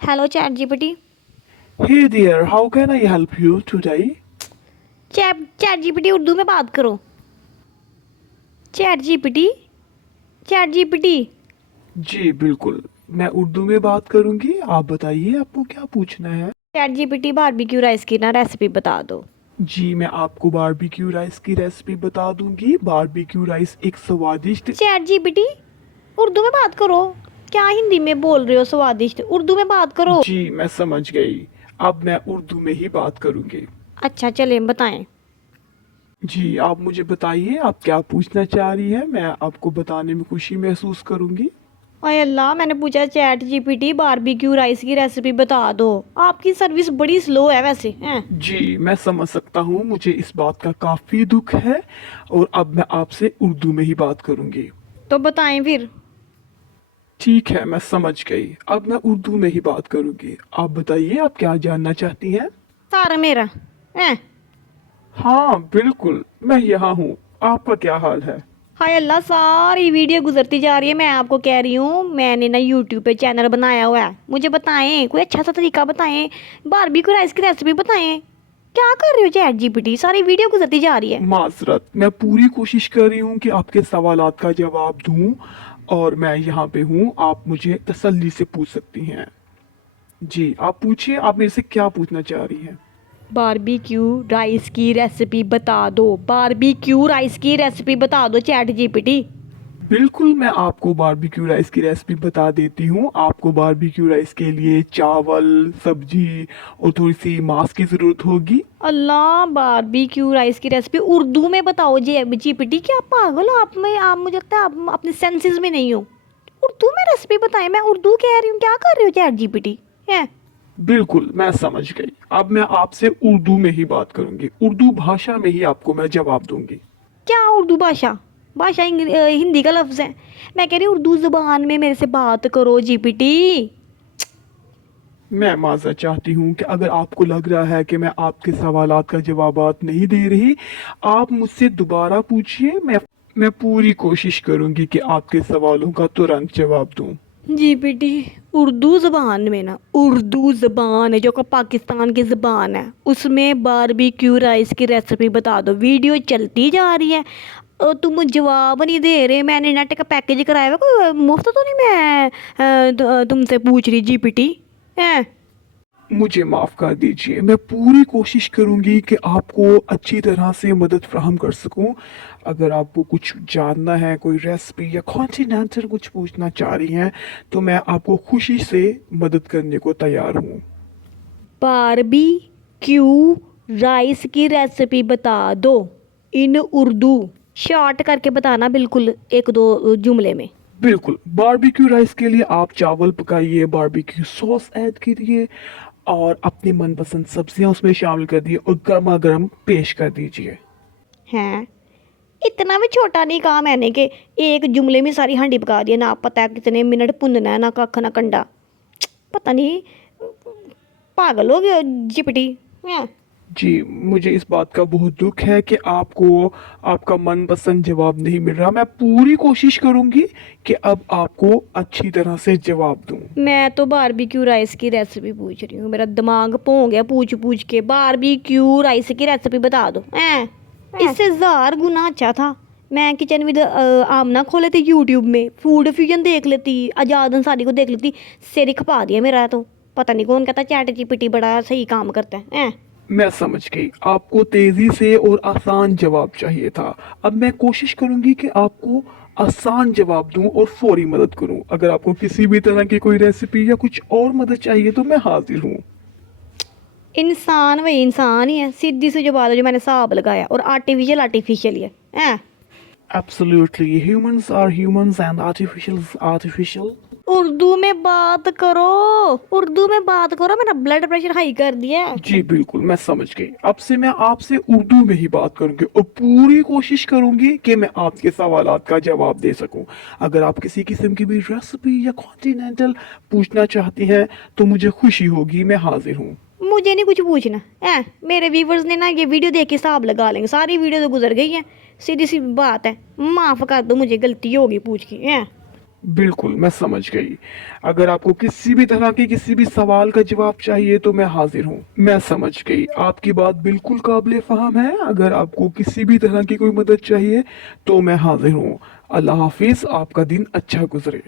Hello, ChatGPT. Hey there, how can I help you today? ChatGPT Urdu में बात करो. ChatGPT. ChatGPT. जी बिल्कुल, मैं उर्दू में बात करूंगी। आप बताइए आपको क्या पूछना है। ChatGPT बारबेक्यू राइस की ना रेसिपी बता दो. जी मैं आपको बारबेक्यू राइस की रेसिपी बता दूंगी। बारबेक्यू राइस एक स्वादिष्ट। ChatGPT उर्दू में बात करो. क्या हिंदी में बोल रहे हो स्वादिष्ट? उर्दू में बात करो. जी मैं समझ गई। अब मैं उर्दू में ही बात करूंगी। अच्छा चलें बताएं. जी आप मुझे बताइए आप क्या पूछना चाह रही है। मैं आपको बताने में खुशी महसूस करूंगी। अरे अल्लाह, मैंने पूछा ChatGPT बारबेक्यू राइस की रेसिपी बता दो. आपकी सर्विस बड़ी स्लो है वैसे हैं. जी मैं समझ सकता हूँ, मुझे इस बात का काफी दुख है। और अब मैं आपसे उर्दू में ही बात करूंगी। तो बताएं फिर. ठीक है मैं समझ गई। अब मैं उर्दू में ही बात करूंगी। आप बताइए आप क्या जानना चाहती हैं। सारा मेरा हैं. हाँ बिल्कुल मैं यहाँ हूँ। आपका क्या हाल है। हाय अल्लाह, सारी वीडियो गुजरती जा रही है. मैं आपको कह रही हूँ मैंने ना यूट्यूब पे चैनल बनाया हुआ है. मुझे बताएं कोई अच्छा सा तरीका बताएं. बारबेक्यू राइस की रेसिपी बताएं. क्या कर रही हो ChatGPT? सारी वीडियो गुजरती जा रही है. माजरत, मैं पूरी कोशिश कर रही हूँ कि आपके सवालात का जवाब दूँ। और मैं यहाँ पे हूँ, आप मुझे तसल्ली से पूछ सकती हैं। जी आप पूछिए, आप मेरे से क्या पूछना चाह रही हैं। बारबेक्यू राइस की रेसिपी बता दो. बारबेक्यू राइस की रेसिपी बता दो ChatGPT. बिल्कुल मैं आपको बारबेक्यू राइस की रेसिपी बता देती हूँ। आपको बारबेक्यू राइस के लिए चावल, सब्जी और थोड़ी सी मांस की ज़रूरत होगी। अल्लाह, बारबेक्यू राइस की रेसिपी उर्दू में बताओ. GPT क्या पागल हो आप? में आप, मुझे लगता है आप अपने सेंसेस में नहीं हो. उर्दू में रेसिपी बताएं. मैं उर्दू कह रही हूँ, क्या कर रही हो ChatGPT है. बिल्कुल मैं समझ गई। अब मैं आपसे उर्दू में ही बात करूंगी। उर्दू भाषा में ही आपको मैं जवाब दूंगी। क्या उर्दू भाषा? भाषा हिंदी का लफ्ज़ है. मैं कह रही हूँ उर्दू ज़ुबान में मेरे से बात करो GPT. मैं माज़रत चाहती हूँ कि अगर आपको लग रहा है कि मैं आपके सवालात का जवाबात नहीं दे रही, आप मुझसे दोबारा पूछिए। मैं पूरी कोशिश करूंगी कि आपके सवालों का तुरंत जवाब दूं। GPT उर्दू ज़बान में ना, उर्दू ज़बान है जो कि पाकिस्तान की ज़बान है, उसमें बारबेक्यू राइस की रेसिपी बता दो. वीडियो चलती जा रही है और तुम जवाब नहीं दे रहे. मैंने नेट का पैकेज कराया हुआ, कोई मुफ्त तो नहीं. मैं तुमसे पूछ रही GPT है. मुझे माफ़ कर दीजिए। मैं पूरी कोशिश करूंगी कि आपको अच्छी तरह से मदद फराहम कर सकूं। अगर आपको कुछ जानना है, कोई रेसिपी या कॉन्टिनेंटल कुछ पूछना चाह रही हैं, तो मैं आपको खुशी से मदद करने को तैयार हूँ। बारबेक्यू राइस की रेसिपी बता दो इन उर्दू. शॉर्ट करके बताना, बिल्कुल एक दो जुमले में. बिल्कुल, बारबेक्यू राइस के लिए आप चावल पकाइए, बारबेक्यू सॉस ऐड कीजिए और अपनी मनपसंद सब्जियां उसमें शामिल कर दिए और गर्मा गर्म पेश कर दीजिए। हैं. इतना भी छोटा नहीं कहा मैंने कि एक जुमले में सारी हांडी पका दिया. ना पता है कितने मिनट भुनना है, ना कख ना कंडा. पता नहीं, पागल हो गया GPT हैं. जी मुझे इस बात का बहुत दुख है कि आपको आपका मनपसंद जवाब नहीं मिल रहा। मैं पूरी कोशिश करूंगी कि अब आपको अच्छी तरह से जवाब दूं। मैं तो बारबेक्यू राइस की रेसिपी पूछ रही हूँ. मेरा दिमाग पो गया पूछ पूछ के. बारबेक्यू राइस की रेसिपी बता दो हैं. इससे हजार गुना अच्छा था मैं किचन विद आमना खोले थे यूट्यूब में, फूड फ्यूजन देख लेती, आजाद अंसारी को देख लेती. सिर ही खपा दिया मेरा तो. पता नहीं कौन कहता ChatGPT बड़ा सही काम करता है हैं. मैं समझ गई, आपको तेजी से और आसान जवाब चाहिए था। अब मैं कोशिश करूंगी कि आपको आसान जवाब दूं और फौरी मदद करूं। अगर आपको किसी भी तरह की कोई रेसिपी या कुछ और मदद चाहिए तो मैं हाजिर हूं। इंसान वही इंसान ही है. सीधी सी जो बात है, जो मैंने हिसाब लगाया, और आर्टिफिशियल आर्टिफिशियल ही है हैं. Absolutely, humans are humans and artificial is artificial. Urdu में बात करो. उर्दू में बात करो. मेरा ब्लड प्रेशर हाई कर दिया. जी बिल्कुल मैं समझ गई। अब से मैं आपसे उर्दू में ही बात करूंगी और पूरी कोशिश करूंगी कि मैं आपके सवालात का जवाब दे सकूं। अगर आप किसी किस्म की भी रेसिपी या कॉन्टिनेंटल पूछना चाहती हैं तो मुझे खुशी होगी। मैं हाजिर हूँ। मुझे नहीं कुछ पूछना है. मेरे व्यूवर्स ने ना ये वीडियो देख के हिसाब लगा लेंगे. सारी वीडियो तो गुजर गई है. सीधी सी बात है, माफ़ कर दो, मुझे गलती होगी पूछ की है. बिल्कुल, मैं समझ गई। अगर आपको किसी भी तरह के किसी भी सवाल का जवाब चाहिए तो मैं हाजिर हूँ। मैं समझ गई, आपकी बात बिल्कुल काबिल फ़हम है। अगर आपको किसी भी तरह की कोई मदद चाहिए तो मैं हाजिर हूँ। अल्लाह हाफिज़, आपका दिन अच्छा गुजरे।